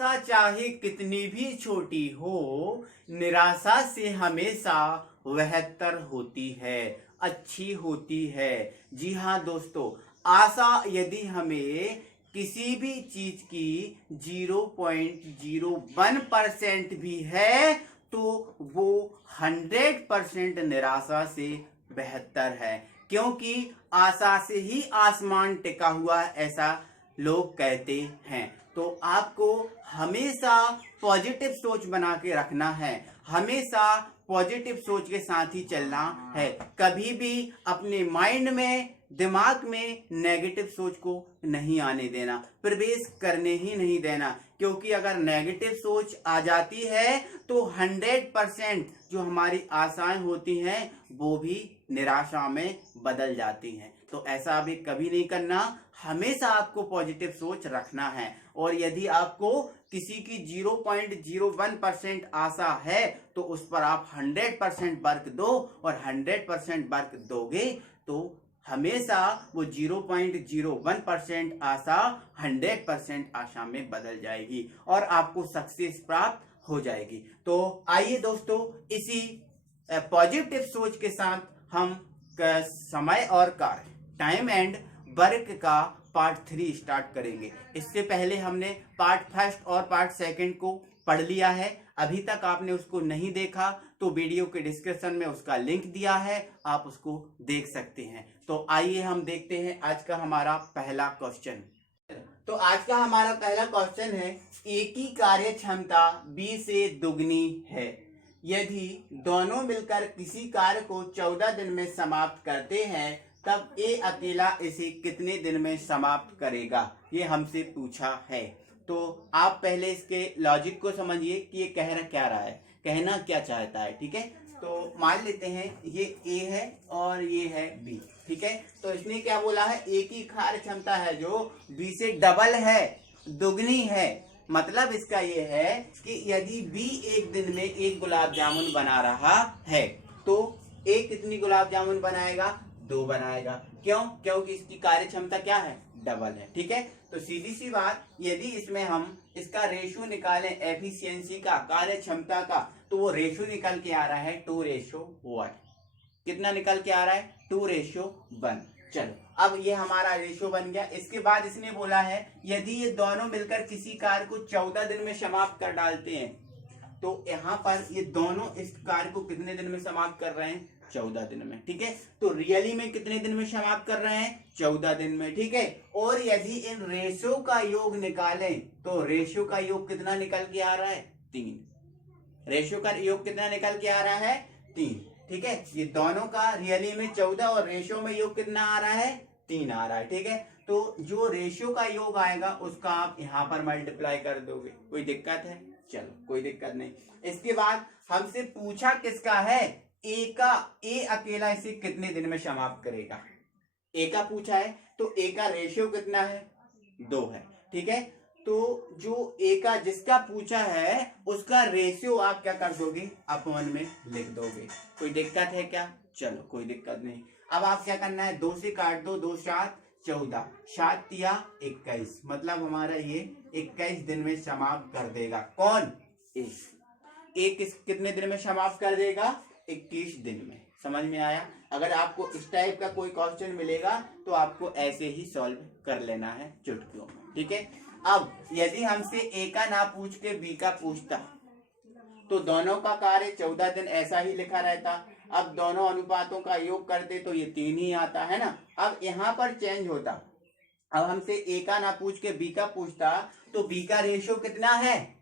आशा चाहे कितनी भी छोटी हो, निराशा से हमेशा बेहतर होती है, अच्छी होती है। जी हाँ दोस्तों, आशा यदि हमें किसी भी चीज की 0.01% भी है तो वो 100% निराशा से बेहतर है, क्योंकि आशा से ही आसमान टिका हुआ है, ऐसा लोग कहते हैं। तो आपको हमेशा पॉजिटिव सोच बना के रखना है, हमेशा पॉजिटिव सोच के साथ ही चलना है। कभी भी अपने माइंड में, दिमाग में नेगेटिव सोच को नहीं आने देना, प्रवेश करने ही नहीं देना, क्योंकि अगर नेगेटिव सोच आ जाती है तो 100% जो हमारी आशाएं होती हैं वो भी निराशा में बदल जाती हैं। तो ऐसा अभी कभी नहीं करना, हमेशा आपको पॉजिटिव सोच रखना है। और यदि आपको किसी की 0.01% आशा है तो उस पर आप 100% वर्क दो, और 100% वर्क दोगे तो हमेशा वो 0.01% आशा 100% आशा में बदल जाएगी और आपको सक्सेस प्राप्त हो जाएगी। तो आइए दोस्तों, इसी पॉजिटिव सोच के साथ हम समय और कार्य, टाइम एंड वर्क का पार्ट 3 स्टार्ट करेंगे। इससे पहले हमने पार्ट फर्स्ट और पार्ट सेकंड को पढ़ लिया है। अभी तक आपने उसको नहीं देखा तो वीडियो के डिस्क्रिप्शन में उसका लिंक दिया है, आप उसको देख सकते हैं। तो आइए हम देखते हैं आज का हमारा पहला क्वेश्चन। तो आज का हमारा पहला क्वेश्चन है, ए की कार्य क्षमता बी से दुगनी है, यदि दोनों मिलकर किसी कार्य को 14 दिन में समाप्त करते हैं तब ए अकेला इसे कितने दिन में समाप्त करेगा, ये हमसे पूछा है। तो आप पहले इसके लॉजिक को समझिए कि ये क्या रहा है, कहना क्या चाहता है। ठीक है, तो मान लेते हैं ये ए है और ये है बी। ठीक है, तो इसने क्या बोला है, ए की कार्य क्षमता है जो बी से डबल है, दुगनी है। मतलब इसका ये है कि यदि बी एक दिन में 1 गुलाब जामुन बना रहा है तो ए कितनी गुलाब जामुन बनाएगा, 2 बनाएगा। क्यों? क्योंकि इसकी कार्य क्षमता क्या है, डबल है। ठीक है, तो सीधी सी बात, यदि इसमें हम इसका रेशो निकालें, एफिशिएंसी का, कार्य क्षमता का, तो वो रेशो निकल के आ रहा है 2:1। कितना निकल के आ रहा है, 2:1। चलो, अब ये हमारा रेशो बन गया। इसके बाद इसने बोला है यदि ये दोनों मिलकर किसी कार्य को 14 दिन में समाप्त कर डालते हैं, तो यहाँ पर ये दोनों इस कार्य को कितने दिन में समाप्त कर रहे हैं, 14 दिन में। ठीक है, तो रियली में कितने दिन में समाप्त कर रहे हैं, 14 दिन में। ठीक है, और यदि इन रेशो का योग निकालें तो रेशो का योग कितना निकल के आ रहा है, 3। रेशो का योग कितना निकल के आ रहा है, 3। ठीक है, ये दोनों का रियली में 14 और रेशो में योग कितना आ रहा है, 3 आ रहा है। ठीक है, तो जो रेशो का योग आएगा उसका आप यहाँ पर मल्टीप्लाई कर दोगे। कोई दिक्कत है? चलो, कोई दिक्कत नहीं। इसके बाद हमसे पूछा किसका है, ए का। ए अकेला इसे कितने दिन में समाप्त करेगा, ए का पूछा है। तो ए का रेशियो कितना है, 2 है। ठीक है, तो जो ए का जिसका पूछा है उसका रेशियो आप क्या कर दोगे, अपॉन में लिख दोगे। कोई दिक्कत है क्या? चलो, कोई दिक्कत नहीं। अब आप क्या करना है, 2 से काट दो, 2 7 14, 7 तिया 21, मतलब हमारा ये 21 दिन में समाप्त कर देगा। कौन? ए कितने दिन में समाप्त कर देगा, 21 दिन में। समझ में आया? अगर आपको इस टाइप का कोई क्वेश्चन मिलेगा तो आपको ऐसे ही सॉल्व कर लेना है चुटकियों में। ठीक है, अब यदि हमसे ए का ना पूछ के बी का पूछता तो दोनों का कार्य 14 दिन ऐसा ही लिखा रहता। अब दोनों अनुपातों का योग करते तो ये 3 ही आता है ना। अब यहाँ पर चेंज होता, अब हमसे ए का ना पूछ के बी का पूछता तो बी का रेशियो कितना है,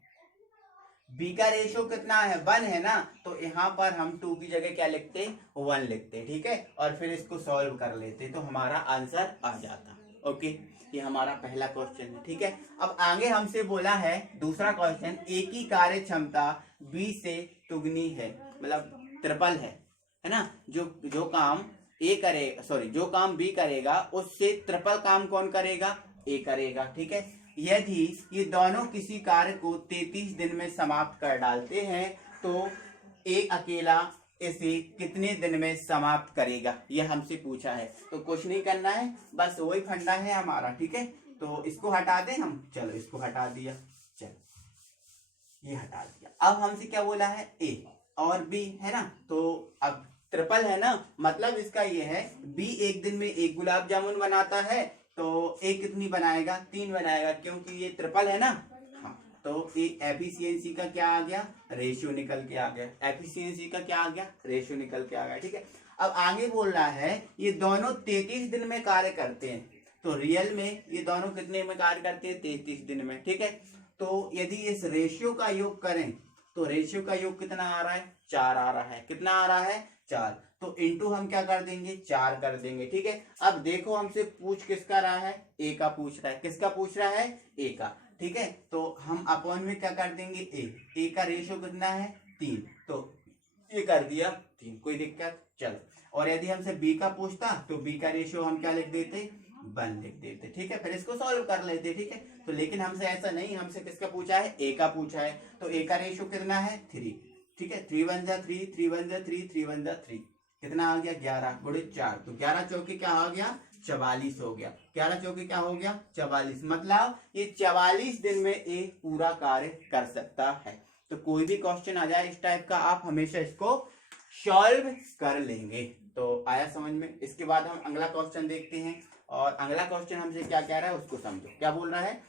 बी का रेशियो कितना है, 1 है ना। तो यहाँ पर हम 2 की जगह क्या लिखते, 1 लिखते। ठीक है, और फिर इसको सॉल्व कर लेते तो हमारा आंसर आ जाता। ओके, ये हमारा पहला क्वेश्चन है। ठीक है, अब आगे हमसे बोला है दूसरा क्वेश्चन, ए की कार्य क्षमता बी से दुगनी है, मतलब ट्रिपल है ना। जो काम ए करे, सॉरी, जो काम बी करेगा उससे ट्रिपल काम कौन करेगा, ए करेगा। ठीक है, यदि ये दोनों किसी कार्य को 33 दिन में समाप्त कर डालते हैं तो ए अकेला इसे कितने दिन में समाप्त करेगा, यह हमसे पूछा है। तो कुछ नहीं करना है, बस वही फंडा है हमारा। ठीक है, तो इसको हटा दें हम, चलो इसको हटा दिया। चलो, ये हटा दिया। अब हमसे क्या बोला है, ए और बी है ना, तो अब ट्रिपल है ना, मतलब इसका ये है बी एक दिन में एक गुलाब जामुन बनाता है, तो ए कितनी बनाएगा, 3 बनाएगा, क्योंकि ये ट्रिपल है ना। हाँ, तो ये एफिशिएंसी का क्या आ गया, रेशियो निकल के आ गया। एफिशिएंसी का क्या आ गया, रेशियो निकल के आ गया। ठीक है, अब आगे बोल रहा है ये दोनों 33 दिन में कार्य करते हैं, तो रियल में ये दोनों कितने में कार्य करते हैं, 33 दिन में। ठीक है, तो यदि इस रेशियो का योग करें तो रेशियो का योग कितना आ रहा है, 4 आ रहा है। कितना आ रहा है, 4, तो इंटू हम क्या कर देंगे, 4 कर देंगे। ठीक है, अब देखो हमसे पूछ किसका रहा है, ए का पूछ रहा है। किसका पूछ रहा है, ए का। ठीक है, तो हम अपॉन में क्या कर देंगे, ए का रेशियो कितना है, 3, तो ये कर दिया 3, कोई दिक्कत। चलो, और यदि हमसे बी का पूछता तो बी का रेशियो हम क्या लिख देते, 1 लिख देते। ठीक है, फिर इसको सॉल्व कर लेते। ठीक है, तो लेकिन हमसे ऐसा नहीं, हमसे किसका पूछा है, ए का पूछा है, तो ए का रेशियो कितना है, 3। ठीक है, 3 1 जा 3, 3 1 जा 3, 3 1 जा 3, कितना आ गया, 11 गुणे 4, तो 11 चौके क्या आ गया, 44 हो गया। 11 चौके क्या हो गया, 44, मतलब ये 44 दिन में ए पूरा कार्य कर सकता है। तो कोई भी क्वेश्चन आ जाए इस टाइप का, आप हमेशा इसको सॉल्व कर लेंगे। तो आया समझ में। इसके बाद हम अगला क्वेश्चन देखते हैं, और अगला क्वेश्चन हमसे क्या कह रहा है उसको समझो। क्या बोल रहा है,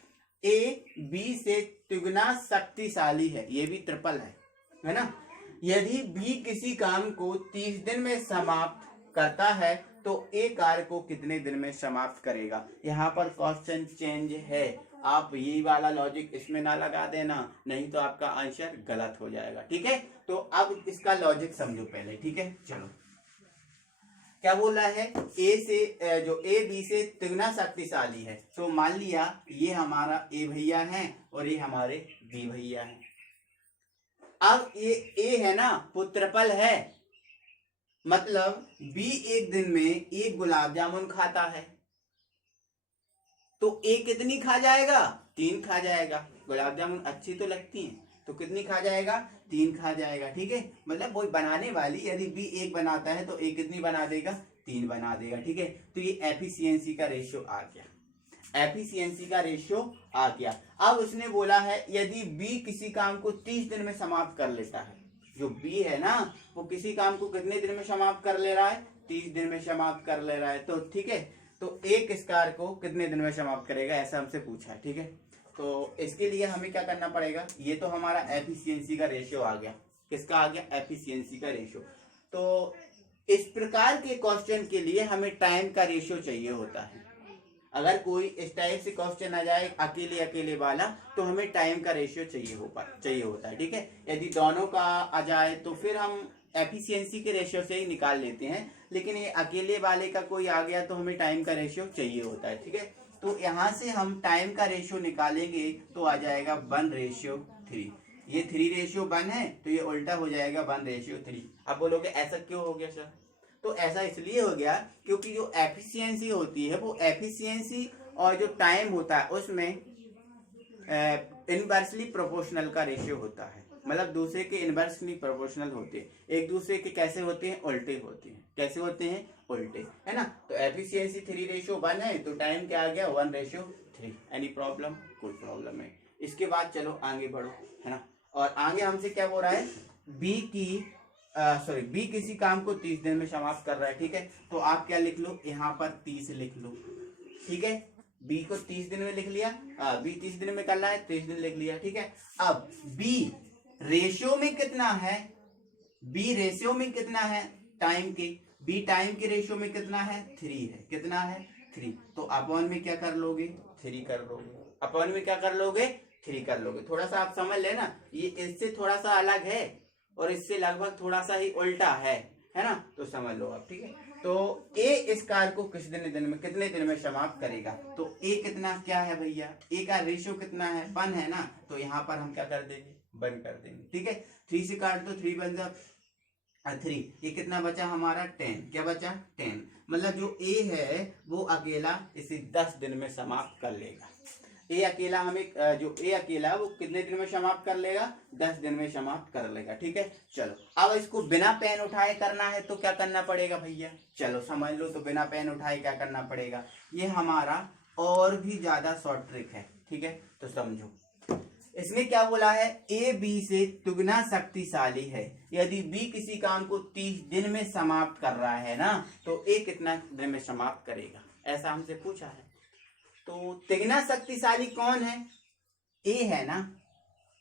ए बी से तिगुना शक्तिशाली है, ये भी ट्रिपल है ना। यदि बी किसी काम को 30 दिन में समाप्त करता है तो ए कार्य को कितने दिन में समाप्त करेगा। यहाँ पर क्वेश्चन चेंज है, आप ये वाला लॉजिक इसमें ना लगा देना, नहीं तो आपका आंसर गलत हो जाएगा। ठीक है, तो अब इसका लॉजिक समझो पहले। ठीक है, चलो क्या बोल रहा है, ए से जो ए बी से तिगुना शक्तिशाली है, तो मान लिया ये हमारा ए भैया है और ये हमारे बी भैया है। अब ये ए है ना, वो ट्रिपल है, मतलब बी एक दिन में एक गुलाब जामुन खाता है, तो ए कितनी खा जाएगा, 3 खा जाएगा। गुलाब जामुन अच्छी तो लगती हैं, तो कितनी खा जाएगा, 3 खा जाएगा। ठीक है, मतलब वो बनाने वाली, यदि बी 1 बनाता है तो ए कितनी बना देगा, 3 बना देगा। ठीक है, तो ये एफिशिएंसी का रेशियो आ गया, एफिशिएंसी का रेशियो आ गया। अब उसने बोला है यदि बी किसी काम को 30 दिन में समाप्त कर लेता है, जो बी है ना वो किसी काम को कितने दिन में समाप्त कर ले रहा है, 30 दिन में समाप्त कर ले रहा है। तो ठीक है, तो एक इस कार्य को कितने दिन में समाप्त करेगा, ऐसा हमसे पूछा है। ठीक है, तो इसके लिए हमें क्या करना पड़ेगा, ये तो हमारा एफिशिएंसी का रेशियो आ गया। किसका आ गया, एफिशिएंसी का रेशियो। तो इस प्रकार के क्वेश्चन के लिए हमें टाइम का रेशियो चाहिए होता है। अगर कोई इस टाइप से क्वेश्चन आ जाए अकेले अकेले वाला, तो हमें टाइम का रेशियो चाहिए होता है। ठीक है, यदि दोनों का आ जाए तो फिर हम एफिशिएंसी के रेशियो से ही निकाल लेते हैं, लेकिन ये अकेले वाले का कोई आ गया तो हमें टाइम का रेशियो चाहिए होता है। ठीक है, तो यहाँ से हम टाइम का रेशियो निकालेंगे तो आ जाएगा 1:3। ये 3:1 है, तो ये उल्टा हो जाएगा 1:3। अब बोलोगे ऐसा क्यों हो गया सर, तो ऐसा इसलिए हो गया क्योंकि जो एफिशिएंसी होती है वो एफिशिएंसी और जो टाइम होता है उसमें इनवर्सली प्रोपोर्शनल का रेशियो होता है, मतलब दूसरे के इनवर्सली प्रोपोर्शनल होते हैं। एक दूसरे के कैसे होते हैं, उल्टे होते हैं। कैसे होते हैं, उल्टे, है ना। तो एफिशिएंसी 3:1 है, तो टाइम क्या आ गया, 1:3। एनी प्रॉब्लम, कोई प्रॉब्लम है। इसके बाद चलो आगे बढ़ो, है ना। और आगे हमसे क्या बोल रहा है, बी किसी काम को 30 दिन में समाप्त कर रहा है। ठीक है, तो आप क्या लिख लो, यहाँ पर 30 लिख लो। ठीक है, बी को 30 दिन में लिख लिया, बी 30 दिन में कर रहा है, 30 दिन लिख लिया। ठीक है, अब बी रेशियो में कितना है, बी रेशियो में कितना है टाइम के, बी टाइम के रेशियो में कितना है, 3 है। कितना है, 3, तो अपॉन में क्या कर लोगे, 3 कर लोगे। अपॉन में क्या कर लोगे, 3 कर लोगे। थोड़ा सा आप समझ लेना, ये इससे थोड़ा सा अलग है और इससे लगभग थोड़ा सा ही उल्टा है ना, तो समझ लो आप। ठीक है, तो ए इस कार्य को कितने दिन में समाप्त करेगा, तो ए कितना क्या है भैया, ए का रेशियो कितना है, 1 है ना, तो यहाँ पर हम क्या कर देंगे, 1 कर देंगे। ठीक है, 3 से काट दो, 3 बन जा 3, ये कितना बचा हमारा, 10। क्या बचा, 10, मतलब जो ए है वो अकेला इसे 10 दिन में समाप्त कर लेगा। ए अकेला जो ए अकेला वो कितने दिन में समाप्त कर लेगा, 10 दिन में समाप्त कर लेगा। ठीक है, चलो अब इसको बिना पेन उठाए करना है तो क्या करना पड़ेगा भैया, चलो समझ लो। तो बिना पेन उठाए क्या करना पड़ेगा, ये हमारा और भी ज्यादा शॉर्ट ट्रिक है। ठीक है, तो समझो, इसने क्या बोला है, ए बी से दुगना शक्तिशाली है। यदि बी किसी काम को 30 दिन में समाप्त कर रहा है ना, तो ए कितना दिन में समाप्त करेगा, ऐसा हमसे पूछा है। तो तिगना शक्तिशाली कौन है, ए है ना,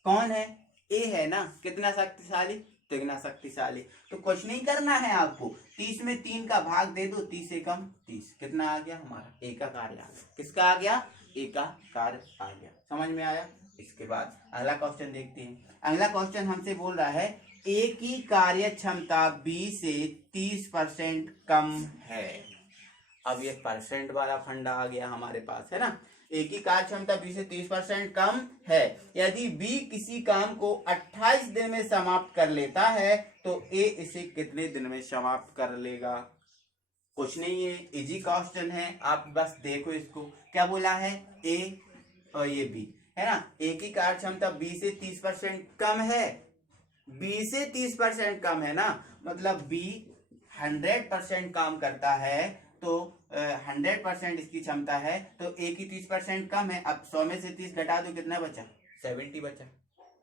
कौन है, ए है ना, कितना शक्तिशाली, तिगना शक्तिशाली। तो कुछ नहीं करना है आपको, 30 में 3 का भाग दे दो, 30 से कम 30, कितना आ गया हमारा, ए का कार्य आ गया। किसका आ गया, ए का कार्य आ गया। समझ में आया। इसके बाद अगला क्वेश्चन देखते हैं। अगला क्वेश्चन हमसे बोल रहा है ए की कार्य क्षमता बी से 30% कम है। अब ये परसेंट वाला फंडा आ गया हमारे पास, है ना। ए की कार्य क्षमता बी से 30% कम है। यदि बी किसी काम को 28 दिन में समाप्त कर लेता है तो ए इसे कितने दिन में समाप्त कर लेगा। कुछ नहीं है, इजी क्वेश्चन है, आप बस देखो इसको। क्या बोला है, ए और ये बी है ना। ए की कार्य क्षमता बी से 30% कम है, बी से 30% कम है ना, मतलब बी 100% काम करता है, तो 100% इसकी क्षमता है, तो ए की 30% कम है। अब 100 में से 30 घटा दो, कितना बचा, 70 बचा।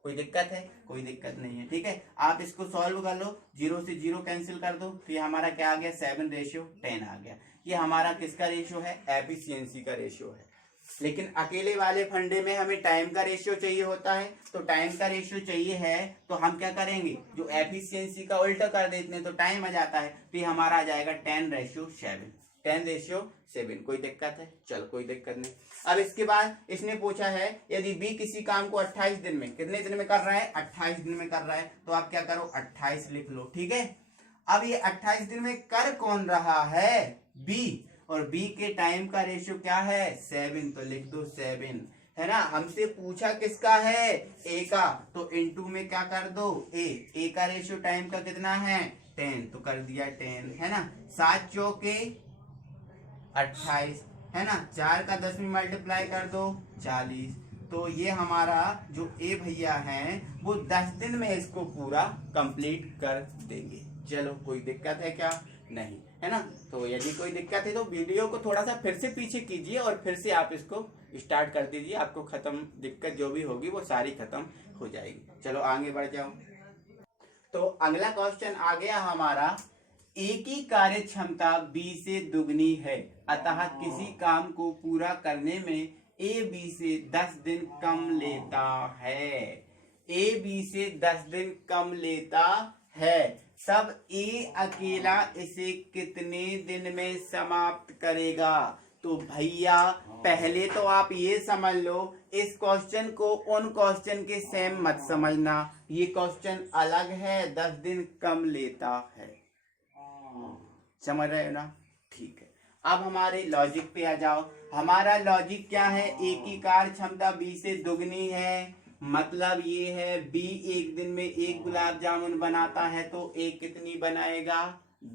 कोई दिक्कत है, कोई दिक्कत नहीं है, ठीक है। आप इसको सॉल्व कर लो, 0 से 0 कैंसिल कर दो, तो ये हमारा क्या आ गया, 7:10 आ गया। ये हमारा किसका रेशियो है, एफिशिएंसी का रेशियो है। लेकिन अकेले वाले फंडे में हमें टाइम का रेशियो चाहिए होता है, तो टाइम का रेशियो चाहिए है तो हम क्या करेंगे, जो एफिशिएंसी का उल्टा कर देते हैं तो टाइम आ जाता है, तो ये हमारा आ जाएगा 10:7, 10:7। कोई दिक्कत है, चल कोई दिक्कत नहीं। अब इसके बाद इसने पूछा है यदि बी किसी काम को 28 दिन में, कितने दिन में कर रहा है, 28 दिन में कर रहा है, तो आप क्या करो, 28 लिख लो, ठीक है। अब ये 28 दिन में कर कौन रहा है, बी, और बी के टाइम का रेशियो क्या है, 7, तो लिख दो 7, है ना। हमसे पूछा किसका है, ए का, तो इनटू में क्या कर दो, ए का रेशियो टाइम का कितना है, 10, तो कर दिया 10, है ना। 7 चौके 28, है ना, 4 का 10 में मल्टीप्लाई कर दो 40, तो ये हमारा जो ए भैया हैं वो 10 दिन में इसको पूरा कंप्लीट कर देंगे। चलो कोई दिक्कत है क्या, नहीं, है ना। तो यदि कोई दिक्कत है तो वीडियो को थोड़ा सा फिर से पीछे कीजिए और फिर से आप इसको स्टार्ट कर दीजिए, आपको खत्म, दिक्कत जो भी होगी वो सारी खत्म हो जाएगी। चलो आगे बढ़ जाओ। तो अगला क्वेश्चन आ गया हमारा, ए की कार्य क्षमता बी से दुगनी है, अतः किसी काम को पूरा करने में ए बी से 10 दिन कम लेता है। ए बी से 10 दिन कम लेता है, तब ए अकेला इसे कितने दिन में समाप्त करेगा। तो भैया पहले तो आप ये समझ लो, इस क्वेश्चन को उन क्वेश्चन के सेम मत समझना, ये क्वेश्चन अलग है, 10 दिन कम लेता है, समझ रहे हो ना, ठीक है। अब हमारे लॉजिक पे आ जाओ। हमारा लॉजिक क्या है, ए की कार्य क्षमता बी से दुगनी है, मतलब ये है बी एक दिन में 1 गुलाब जामुन बनाता है तो ए कितनी बनाएगा,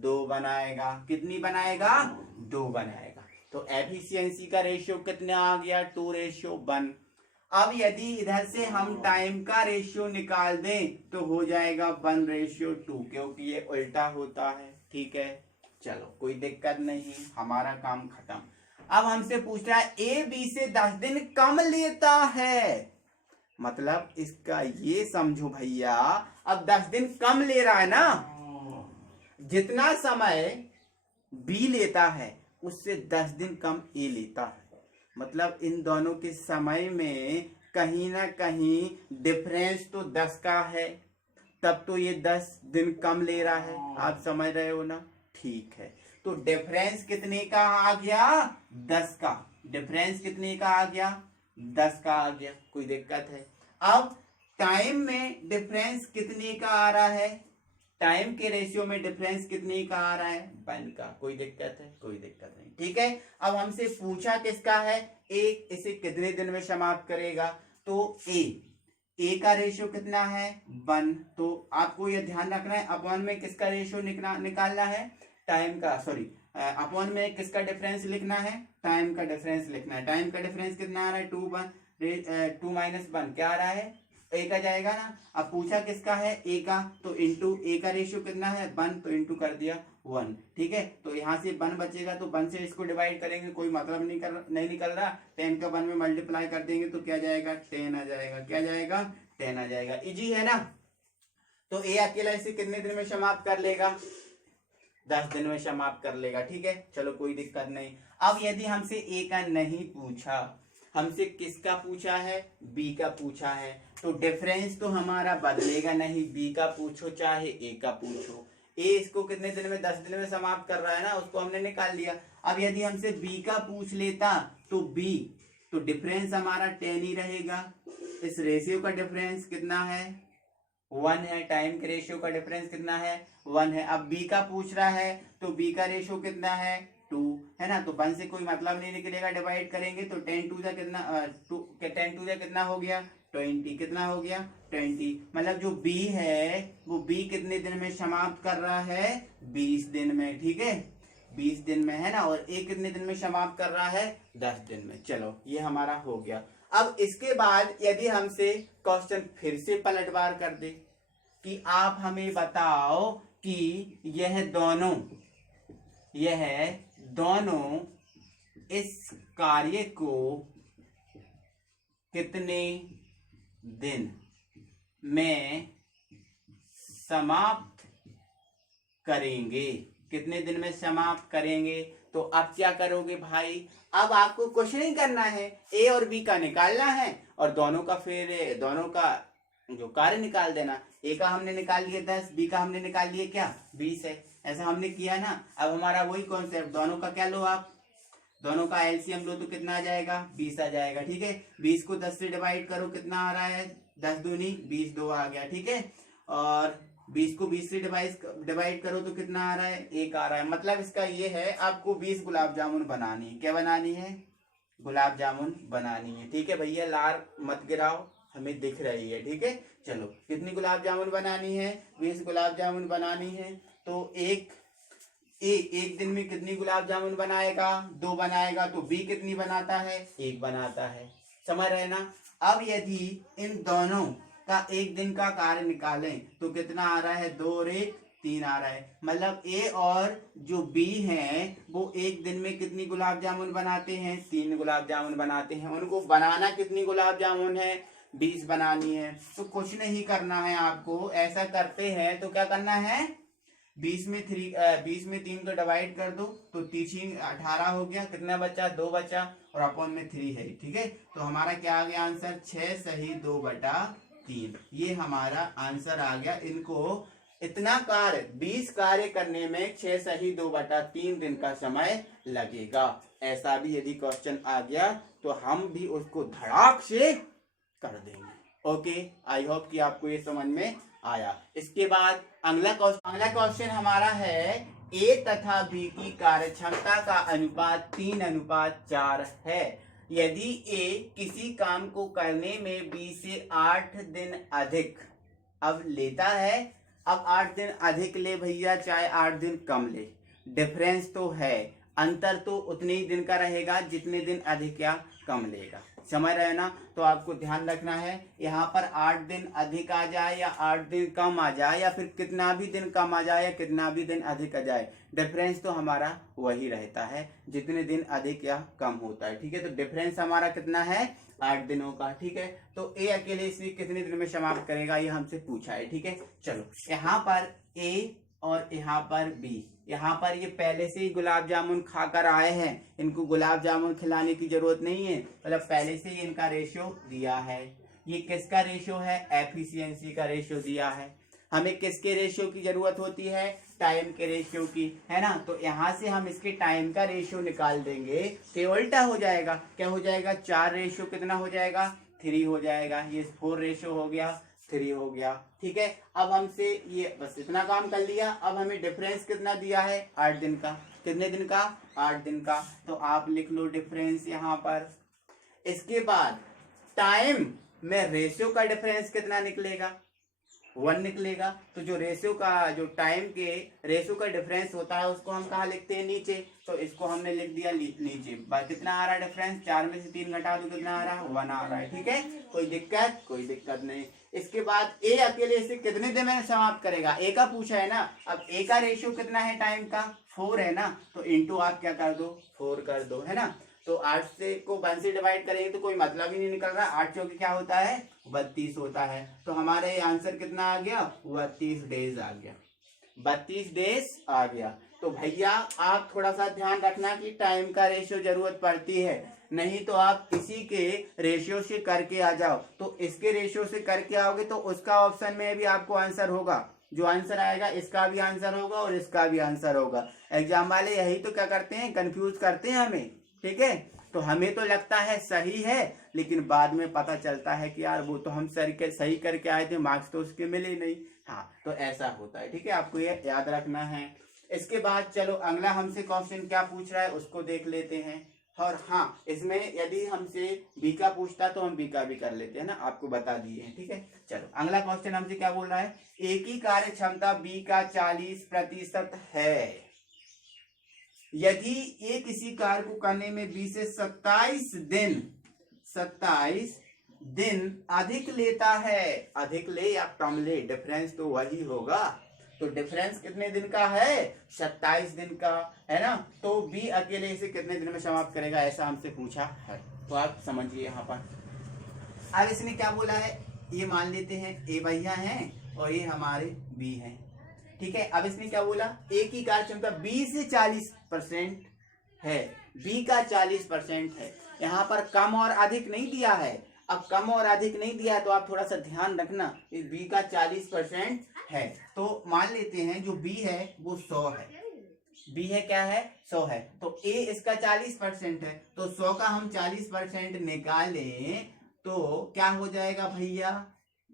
2 बनाएगा। कितनी बनाएगा, 2 बनाएगा। तो एफिशिएंसी का रेशियो कितना आ गया, 2:1। अब यदि इधर से हम टाइम का रेशियो निकाल दें तो हो जाएगा 1:2, क्योंकि ये उल्टा होता है, ठीक है। चलो कोई दिक्कत नहीं, हमारा काम खत्म। अब हमसे पूछ रहा है ए बी से 10 दिन कम लेता है, मतलब इसका ये समझो भैया, अब 10 दिन कम ले रहा है ना, जितना समय बी लेता है उससे 10 दिन कम ए लेता है, मतलब इन दोनों के समय में कहीं ना कहीं डिफरेंस तो 10 का है, तब तो ये 10 दिन कम ले रहा है, आप समझ रहे हो ना, ठीक है। तो डिफरेंस कितने का आ गया, 10 का। डिफरेंस कितने का आ गया, 10 का आ गया, कोई दिक्कत है। अब टाइम में डिफरेंस कितने का आ रहा है, टाइम के रेशियो में डिफरेंस कितने का आ रहा है, 1 का, कोई दिक्कत है, कोई दिक्कत नहीं, ठीक है। अब हमसे पूछा किसका है, ए इसे कितने दिन में समाप्त करेगा, तो ए का रेशियो कितना है, 1, तो आपको यह ध्यान रखना है अपॉन में किसका रेशियो निकालना है, टाइम का, सॉरी अपॉन में किसका डिफरेंस लिखना है, टाइम का डिफरेंस लिखना है। टाइम का डिफरेंस कितना आ रहा है, 2 - 1 क्या आ रहा है, ए का जाएगा ना। अब पूछा किसका है, ए का, तो इंटू ए का रेशियो कितना है 1, तो इंटू कर दिया 1, ठीक है। तो यहाँ से 1 बचेगा, तो 1 से इसको डिवाइड करेंगे, कोई मतलब नहीं निकल रहा, 10 का 1 में मल्टीप्लाई कर देंगे तो क्या जाएगा 10 आ जाएगा, क्या जाएगा 10 आ जाएगा। इजी है ना। तो ए अकेला इसे कितने दिन में समाप्त कर लेगा, 10 दिन में समाप्त कर लेगा, ठीक है। चलो कोई दिक्कत नहीं। अब यदि हमसे ए का नहीं पूछा, हमसे किसका पूछा है, बी का पूछा है, तो डिफरेंस तो हमारा बदलेगा नहीं, बी का पूछो चाहे ए का पूछो। ए इसको कितने दिन में 10 दिन में समाप्त कर रहा है ना, उसको हमने निकाल लिया। अब यदि हमसे बी का पूछ लेता तो बी, तो डिफरेंस हमारा 10 ही रहेगा। इस रेशियो का डिफरेंस कितना है 1 है, टाइम के रेशियो का डिफरेंस कितना है 1 है। अब बी का पूछ रहा है तो बी का रेशियो कितना है 2 है ना, तो 1 से कोई मतलब नहीं निकलेगा, डिवाइड करेंगे तो 10 टू द कितना 10 टू द कितना हो गया 20, कितना हो गया 20। मतलब जो बी है वो बी कितने दिन में समाप्त कर रहा है 20 दिन में, ठीक है 20 दिन में है ना। और ए कितने दिन में समाप्त कर रहा है 10 दिन में। चलो ये हमारा हो गया। अब इसके बाद यदि हमसे क्वेश्चन फिर से पलटवार कर दे कि आप हमें बताओ कि यह दोनों इस कार्य को कितने दिन में समाप्त करेंगे, कितने दिन में समाप्त करेंगे। तो अब क्या करोगे भाई, अब आपको कुछ नहीं करना है, ए और बी का निकालना है और दोनों का जो कार्य निकाल देना। ए का हमने निकाल लिया 10, बी का हमने निकाल लिया क्या 20 है, ऐसा हमने किया ना। अब हमारा वही कॉन्सेप्ट, दोनों का क्या लो आप, दोनों का एलसीएम लो तो कितना आ जाएगा 20 आ जाएगा, ठीक है। 20 को 10 से डिवाइड करो, कितना आ रहा है 10 दूनी 20, 2 आ गया, ठीक है। और 20 को 20 से डिवाइड करो तो कितना आ रहा है 1 आ रहा है। मतलब इसका ये है आपको 20 गुलाब जामुन बनानी है, क्या बनानी है गुलाब जामुन बनानी है, ठीक है भैया। लार मत गिराओ, हमें दिख रही है, ठीक है। चलो कितनी गुलाब जामुन बनानी है 20 गुलाब जामुन बनानी है। तो एक दिन में कितनी गुलाब जामुन बनाएगा 2 बनाएगा, तो बी कितनी बनाता है 1 बनाता है, समझ रहे ना। अब यदि इन दोनों का एक दिन का कार्य निकालें तो कितना आ रहा है 2 और 1 3 आ रहा है। मतलब ए और जो बी हैं वो एक दिन में कितनी गुलाब जामुन बनाते हैं 3 गुलाब जामुन बनाते हैं। उनको बनाना कितनी गुलाब जामुन है 20 बनानी है। तो कुछ नहीं करना है आपको, ऐसा करते हैं तो क्या करना है 20 में 3 को डिवाइड कर दो तो 3 18 हो गया, कितना बचा 2 बचा और अपॉन में 3 है, ठीक है। तो हमारा क्या आ गया आंसर 6 सही 2/3, ये हमारा आंसर आ गया। इनको इतना कार्य 20 कार्य करने में 6 सही 2/3 दिन का समय लगेगा। ऐसा भी यदि क्वेश्चन आ गया तो हम भी उसको धड़ाक से कर देंगे। ओके, आई होप कि आपको ये समझ में आया। इसके बाद अगला क्वेश्चन हमारा है ए तथा बी की कार्यक्षमता का अनुपात 3:4 है। यदि ए किसी काम को करने में बी से 8 दिन अधिक अब लेता है, अब 8 दिन अधिक ले भैया चाहे 8 दिन कम ले, डिफरेंस तो है, अंतर तो उतने ही दिन का रहेगा जितने दिन अधिक या कम लेगा, समझ रहे ना। तो आपको ध्यान रखना है यहाँ पर 8 दिन अधिक आ जाए या 8 दिन कम आ जाए या फिर कितना भी दिन कम आ जाए या कितना भी दिन अधिक आ जाए, डिफरेंस तो हमारा वही रहता है जितने दिन अधिक या कम होता है, ठीक है। तो डिफरेंस हमारा कितना है 8 दिनों का, ठीक है। तो ए अकेले इसे कितने दिन में समाप्त करेगा ये हमसे पूछा है, ठीक है। चलो यहाँ पर ए और यहाँ पर बी, यहाँ पर ये पहले से ही गुलाब जामुन खाकर आए हैं, इनको गुलाब जामुन खिलाने की जरूरत नहीं है, मतलब पहले से ही इनका रेशियो दिया है। ये किसका रेशियो है एफिशिएंसी का रेशियो दिया है। हमें किसके रेशियो की जरूरत होती है टाइम के रेशियो की, है ना। तो यहाँ से हम इसके टाइम का रेशियो निकाल देंगे तो उल्टा हो जाएगा, क्या हो जाएगा 4 रेशियो कितना हो जाएगा 3 हो जाएगा, ये 4 रेशियो हो गया 3 हो गया, ठीक है। अब हमसे ये बस इतना काम कर लिया। अब हमें डिफरेंस कितना दिया है 8 दिन का, कितने दिन का 8 दिन का, तो आप लिख लो डिफरेंस यहाँ पर। इसके बाद टाइम में रेशियो का डिफरेंस कितना निकलेगा, 1 निकलेगा। तो जो रेशियो का जो टाइम के रेशियो का डिफरेंस होता है उसको हम कहाँ लिखते हैं, नीचे। तो इसको हमने लिख दिया नीचे। कितना आ रहा है डिफरेंस, 4 में से 3 घटा दो कितना आ रहा है, 1 आ रहा है। ठीक है, कोई दिक्कत नहीं। इसके बाद ए अकेले इसे कितने दिन में समाप्त करेगा, ए का पूछा है ना। अब ए का रेशियो कितना है टाइम का, 4 है ना, तो इंटू आप क्या कर दो, 4 कर दो, है ना। तो 8 से को 1 से डिवाइड करेंगे तो कोई मतलब ही नहीं निकल रहा। 8 चौके क्या होता है, 32 होता है। तो हमारा ये आंसर कितना आ गया, 32 डेज आ गया, 32 डेज आ गया। तो भैया आप थोड़ा सा ध्यान रखना कि टाइम का रेशियो जरूरत पड़ती है, नहीं तो आप इसी के रेशियो से करके आ जाओ। तो इसके रेशियो से करके आओगे तो उसका ऑप्शन में भी आपको आंसर होगा, जो आंसर आएगा इसका भी आंसर होगा और इसका भी आंसर होगा। एग्जाम वाले यही तो क्या करते हैं, कंफ्यूज करते हैं हमें। ठीक है, तो हमें तो लगता है सही है, लेकिन बाद में पता चलता है कि यार वो तो हम सही करके आए थे, मार्क्स तो उसके मिले नहीं। हाँ, तो ऐसा होता है। ठीक है, आपको ये याद रखना है। इसके बाद चलो अगला हमसे क्वेश्चन क्या पूछ रहा है उसको देख लेते हैं। और हाँ, इसमें यदि हमसे बी का पूछता तो हम बी का भी कर लेते हैं ना, आपको बता दिए हैं। ठीक है, चलो अगला क्वेश्चन हमसे क्या बोल रहा है, ए की कार्य क्षमता बी का 40% है, यदि ये किसी कार्य को करने में 20 से 27 दिन अधिक लेता है, अधिक ले या कम ले, डिफरेंस तो वही होगा। तो डिफरेंस कितने दिन का है, 27 दिन का, है ना। तो बी अकेले इसे कितने दिन में समाप्त करेगा, ऐसा हमसे पूछा है। तो आप समझिए यहाँ पर। अब इसने क्या बोला है, ये मान लेते हैं ए भैया हैं और ये हमारे बी हैं। ठीक है, अब इसने क्या बोला, ए की कार्य क्षमता 20 से 40% है, बी का 40% है। यहाँ पर कम और अधिक नहीं दिया है। अब कम और अधिक नहीं दिया है तो आप थोड़ा सा ध्यान रखना, बी का 40% है। तो मान लेते हैं जो बी है वो 100 है, बी है क्या है, 100 है। तो ए इसका 40% है, तो 100 का हम 40% निकालें तो क्या हो जाएगा भैया,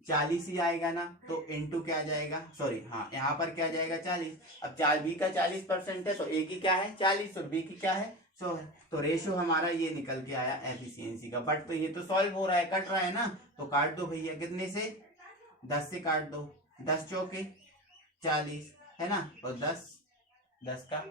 40 ही आएगा ना। तो इंटू क्या जाएगा, सॉरी हाँ, यहाँ पर क्या जाएगा 40। अब बी का 40% है तो ए की क्या है 40 और बी की क्या है 100 है। तो रेशियो हमारा ये निकल के आया एफिशिएंसी का। बट तो ये तो सॉल्व हो रहा है, कट रहा है ना, तो काट दो भैया, कितने से, 10 से काट दो, 10 चौके 40, है ना, और 10 का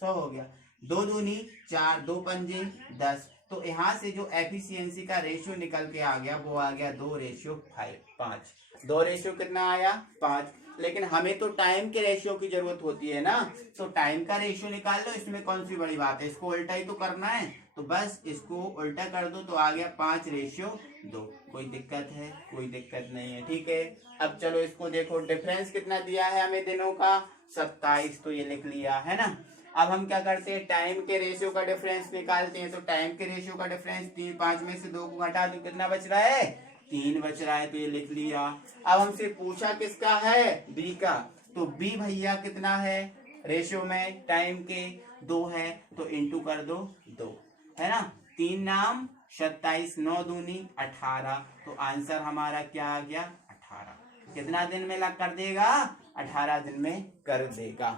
100 हो गया। 2 दूनी 4, 2 पंजे 10। तो यहाँ से जो एफिशिएंसी का रेशियो निकल के आ गया वो आ गया 2:5। 2 रेशियो कितना आया 5। लेकिन हमें तो टाइम के रेशियो की जरूरत होती है ना, तो टाइम का रेशियो निकाल लो, इसमें कौन सी बड़ी बात है, इसको उल्टा ही तो करना है। तो बस इसको उल्टा कर दो तो आ गया 5:2। कोई दिक्कत है, कोई दिक्कत नहीं है। ठीक है, अब चलो इसको देखो, डिफरेंस कितना दिया है हमें दिनों का 27, तो ये लिख लिया है ना। अब हम क्या करते हैं, टाइम के रेशियो का डिफरेंस निकालते हैं। तो टाइम के रेशियो का डिफरेंस 5 में से 2 को घटा दो, कितना बच रहा है, 3 बच रहा है, तो ये लिख लिया। अब हमसे पूछा किसका है, बी का। तो बी भैया कितना है रेशियो में, टाइम के 2 है, तो इंटू कर दो 2, है ना। 3 नाम 27, 9 दूनी 18। तो आंसर हमारा क्या आ गया 18। कितना दिन में लग कर देगा, 18 दिन में कर देगा।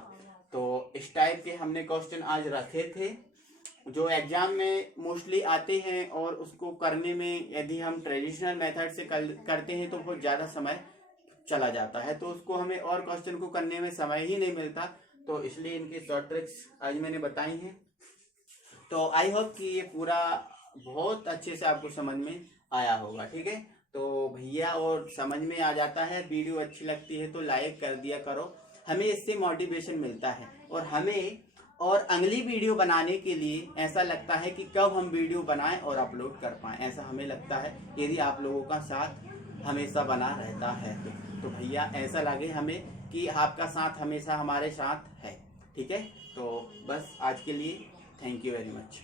तो इस टाइप के हमने क्वेश्चन आज रखे थे जो एग्जाम में मोस्टली आते हैं, और उसको करने में यदि हम ट्रेडिशनल मेथड से करते हैं तो बहुत ज़्यादा समय चला जाता है, तो उसको हमें और क्वेश्चन को करने में समय ही नहीं मिलता। तो इसलिए इनके शॉर्ट ट्रिक्स आज मैंने बताई हैं। तो आई होप कि ये पूरा बहुत अच्छे से आपको समझ में आया होगा। ठीक है, तो भैया और समझ में आ जाता है, वीडियो अच्छी लगती है तो लाइक कर दिया करो, हमें इससे मोटिवेशन मिलता है। और हमें और अगली वीडियो बनाने के लिए ऐसा लगता है कि कब हम वीडियो बनाएं और अपलोड कर पाएं, ऐसा हमें लगता है यदि आप लोगों का साथ हमेशा बना रहता है तो भैया ऐसा लगे हमें कि आपका साथ हमेशा हमारे साथ है। ठीक है, तो बस आज के लिए थैंक यू वेरी मच।